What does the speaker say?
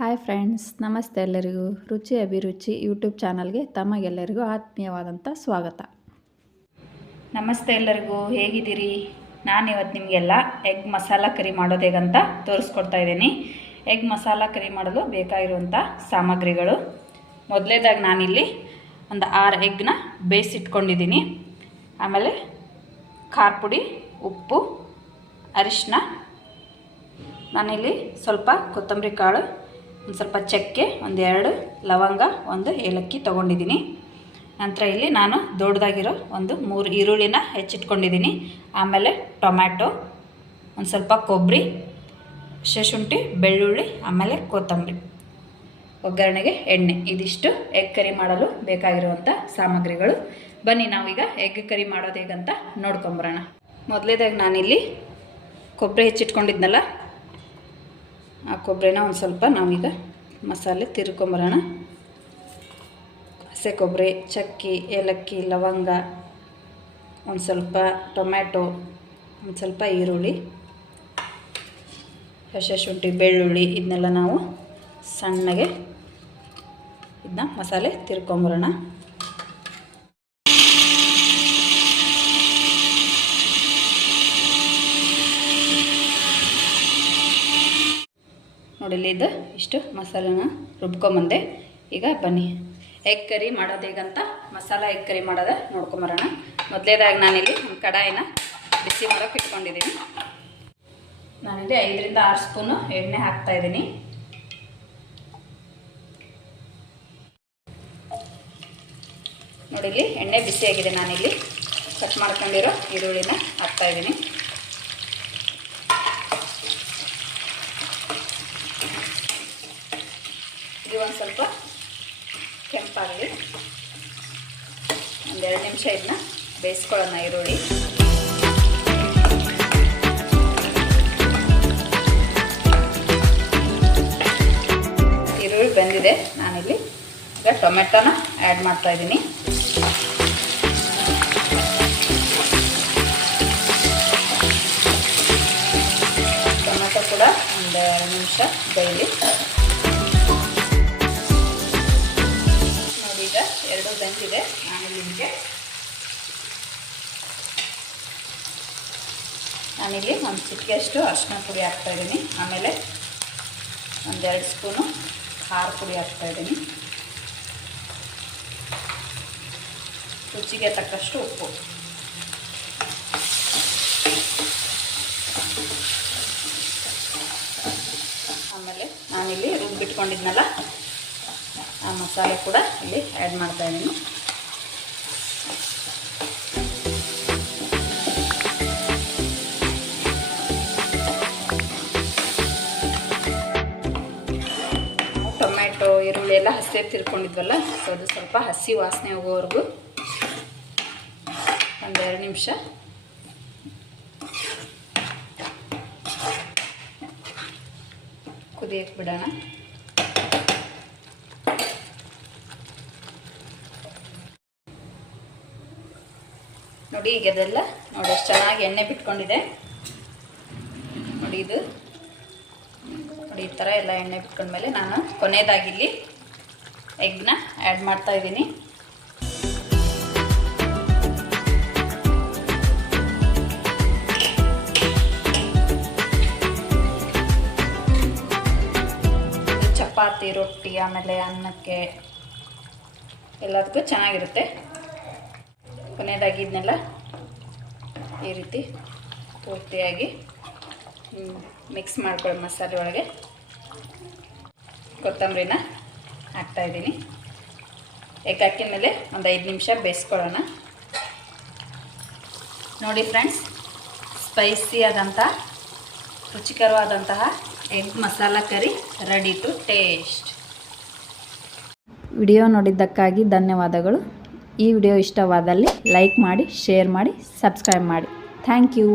Hi friends, ನಮಸ್ತೆ. ಎಲ್ಲರಿಗೂ ರುಚಿ ಅಭಿರುಚಿ ಯೂಟ್ಯೂಬ್ ಚಾನಲ್ಗೆ ತಮಗೆಲ್ಲರಿಗೂ ಆತ್ಮೀಯವಾದಂಥ ಸ್ವಾಗತ. ನಮಸ್ತೆ ಎಲ್ಲರಿಗೂ, ಹೇಗಿದ್ದೀರಿ? ನಾನಿವತ್ತು ನಿಮಗೆಲ್ಲ ಎಗ್ ಮಸಾಲ ಕರಿ ಮಾಡೋದು ಹೇಗಂತ ತೋರಿಸ್ಕೊಡ್ತಾ ಇದ್ದೀನಿ. ಎಗ್ ಮಸಾಲ ಕರಿ ಮಾಡಲು ಬೇಕಾಗಿರುವಂಥ ಸಾಮಗ್ರಿಗಳು. ಮೊದಲೇದಾಗಿ ನಾನಿಲ್ಲಿ ಒಂದು 6 ಎಗ್ನ ಬೇಯಿಸಿಟ್ಕೊಂಡಿದ್ದೀನಿ. ಆಮೇಲೆ ಖಾರ ಪುಡಿ, ಉಪ್ಪು, ಅರಿಶಿನ, ನಾನಿಲ್ಲಿ ಸ್ವಲ್ಪ ಕೊತ್ತಂಬರಿ ಕಾಳು, ಒಂದು ಸ್ವಲ್ಪ ಚಕ್ಕೆ, 1-2 ಲವಂಗ, 1 ಏಲಕ್ಕಿ ತೊಗೊಂಡಿದ್ದೀನಿ. ನಂತರ ಇಲ್ಲಿ ನಾನು ದೊಡ್ಡದಾಗಿರೋ 3 ಈರುಳ್ಳಿನ ಹೆಚ್ಚಿಟ್ಕೊಂಡಿದ್ದೀನಿ. ಆಮೇಲೆ ಟೊಮ್ಯಾಟೊ, ಒಂದು ಸ್ವಲ್ಪ ಕೊಬ್ಬರಿ, ಶುಂಠಿ, ಬೆಳ್ಳುಳ್ಳಿ, ಆಮೇಲೆ ಕೊತ್ತಂಬರಿ, ಒಗ್ಗರಣೆಗೆ ಎಣ್ಣೆ. ಇದಿಷ್ಟು ಎಗ್ ಕರಿ ಮಾಡಲು ಬೇಕಾಗಿರುವಂಥ ಸಾಮಗ್ರಿಗಳು. ಬನ್ನಿ ನಾವೀಗ ಎಗ್ ಕರಿ ಮಾಡೋದು ಹೇಗಂತ ನೋಡ್ಕೊಂಬರೋಣ. ಮೊದಲೇದಾಗಿ ನಾನಿಲ್ಲಿ ಕೊಬ್ಬರಿ ಹೆಚ್ಚಿಟ್ಕೊಂಡಿದ್ನಲ್ಲ, ಆ ಕೊಬ್ಬರಿನ ಒಂದು ಸ್ವಲ್ಪ ನಾವೀಗ ಮಸಾಲೆ ತಿರ್ಕೊಂಬರೋಣ. ಹಸಿ ಕೊಬ್ಬರಿ, ಚಕ್ಕೆ, ಏಲಕ್ಕಿ, ಲವಂಗ, ಒಂದು ಸ್ವಲ್ಪ ಟೊಮ್ಯಾಟೊ, ಒಂದು ಸ್ವಲ್ಪ ಈರುಳ್ಳಿ, ಶುಂಠಿ, ಬೆಳ್ಳುಳ್ಳಿ, ಇದನ್ನೆಲ್ಲ ನಾವು ಸಣ್ಣಗೆ ಇದನ್ನ ಮಸಾಲೆ ತಿರ್ಕೊಂಬರೋಣ. ನೋಡಿಲ್ಲಿ ಇದು ಇಷ್ಟು ಮಸಾಲೆನ ರುಬ್ಕೊಂಬಂದೆ. ಈಗ ಬನ್ನಿ ಎಗ್ ಕರಿ ಮಾಡೋದು ಹೇಗಂತ, ಮಸಾಲ ಎಗ್ ಕರಿ ಮಾಡೋದು ನೋಡ್ಕೊಂಬರೋಣ. ಮೊದಲೇದಾಗಿ ನಾನಿಲ್ಲಿ ಒಂದು ಕಡಾಯಿನ ಬಿಸಿ ಮಾಡೋಕೆ ಇಟ್ಕೊಂಡಿದ್ದೀನಿ. ನಾನಿಲ್ಲಿ 5-6 ಸ್ಪೂನು ಎಣ್ಣೆ ಹಾಕ್ತಾಯಿದ್ದೀನಿ. ನೋಡಿಲ್ಲಿ ಎಣ್ಣೆ ಬಿಸಿಯಾಗಿದೆ. ನಾನಿಲ್ಲಿ ಕಟ್ ಮಾಡ್ಕೊಂಡಿರೋ ಈರುಳ್ಳಿನ ಹಾಕ್ತಾಯಿದ್ದೀನಿ. ಇದು ಒಂದು ಸ್ವಲ್ಪ ಕೆಂಪಾಗಲಿ. 1-2 ನಿಮಿಷ ಇದನ್ನ ಬೇಯಿಸ್ಕೊಳ್ಳೋಣ. ಈರುಳ್ಳಿ ಬೆಂದಿದೆ. ನಾನಿಲ್ಲಿ ಈಗ ಟೊಮೆಟೊನ ಆ್ಯಡ್ ಮಾಡ್ತಾಯಿದ್ದೀನಿ. ಟೊಮೆಟೊ ಕೂಡ 1-2 ನಿಮಿಷ ಬೇಯಲಿ. ಎರಡು ಬೆಂದಿದೆ. ನಾನಿಲ್ಲಿ ಒಂದು ಚಿಟಿಕೆಯಷ್ಟು ಅರಿಶಿನ ಪುಡಿ ಹಾಕ್ತಾಯಿದ್ದೀನಿ. ಆಮೇಲೆ 1-2 ಸ್ಪೂನು ಖಾರ ಪುಡಿ ಹಾಕ್ತಾಯಿದ್ದೀನಿ. ರುಚಿಗೆ ತಕ್ಕಷ್ಟು ಉಪ್ಪು. ಆಮೇಲೆ ನಾನಿಲ್ಲಿ ರುಬ್ಬಿಟ್ಕೊಂಡಿದ್ನಲ್ಲ ಆ ಮಸಾಲೆ ಕೂಡ ಇಲ್ಲಿ ಆ್ಯಡ್ ಮಾಡ್ತಾಯಿದ್ದೀನಿ. ಟೊಮ್ಯಾಟೊ, ಈರುಳ್ಳಿ ಎಲ್ಲ ಹಸಿ ತಿರ್ಕೊಂಡಿದ್ವಲ್ಲ, ಸೊ ಅದು ಸ್ವಲ್ಪ ಹಸಿ ವಾಸನೆ ಹೋಗೋವರೆಗೂ 1-2 ನಿಮಿಷ ಕುದಿಯಕ್ಕೆ ಬಿಡೋಣ. ನೋಡಿ ಈಗ ಅದೆಲ್ಲ ನೋಡಿ ಎಷ್ಟು ಚೆನ್ನಾಗಿ ಎಣ್ಣೆ ಬಿಟ್ಕೊಂಡಿದೆ. ನೋಡಿ ಇದು ನೋಡಿ ಈ ಥರ ಎಲ್ಲ ಎಣ್ಣೆ ಬಿಟ್ಕೊಂಡ್ಮೇಲೆ ನಾನು ಕೊನೆಯದಾಗಿ ಇಲ್ಲಿ ಎಗ್ನ ಆ್ಯಡ್ ಮಾಡ್ತಾ ಇದ್ದೀನಿ. ಚಪಾತಿ, ರೊಟ್ಟಿ, ಆಮೇಲೆ ಅನ್ನಕ್ಕೆ ಎಲ್ಲದಕ್ಕೂ ಚೆನ್ನಾಗಿರುತ್ತೆ. ಕೊನೆಯದಾಗಿ ಇದನ್ನೆಲ್ಲ ಈ ರೀತಿ ಪೂರ್ತಿಯಾಗಿ ಮಿಕ್ಸ್ ಮಾಡ್ಕೊಳ್ಳಿ. ಮಸಾಲೆ ಒಳಗೆ ಕೊತ್ತಂಬರಿನ ಹಾಕ್ತಾಯಿದ್ದೀನಿ. ಎಗ್ ಹಾಕಿದ ಮೇಲೆ ಒಂದು 5 ನಿಮಿಷ ಬೇಯಿಸ್ಕೊಳ್ಳೋಣ. ನೋಡಿ ಫ್ರೆಂಡ್ಸ್, ಸ್ಪೈಸಿ ಆದಂಥ ರುಚಿಕರವಾದಂತಹ egg masala curry ready to taste. Video ನೋಡಿದ್ದಕ್ಕಾಗಿ ಧನ್ಯವಾದಗಳು. ಈ ವಿಡಿಯೋ ಇಷ್ಟವಾದಲ್ಲಿ ಲೈಕ್ ಮಾಡಿ, ಶೇರ್ ಮಾಡಿ, ಸಬ್ಸ್ಕ್ರೈಬ್ ಮಾಡಿ. Thank you.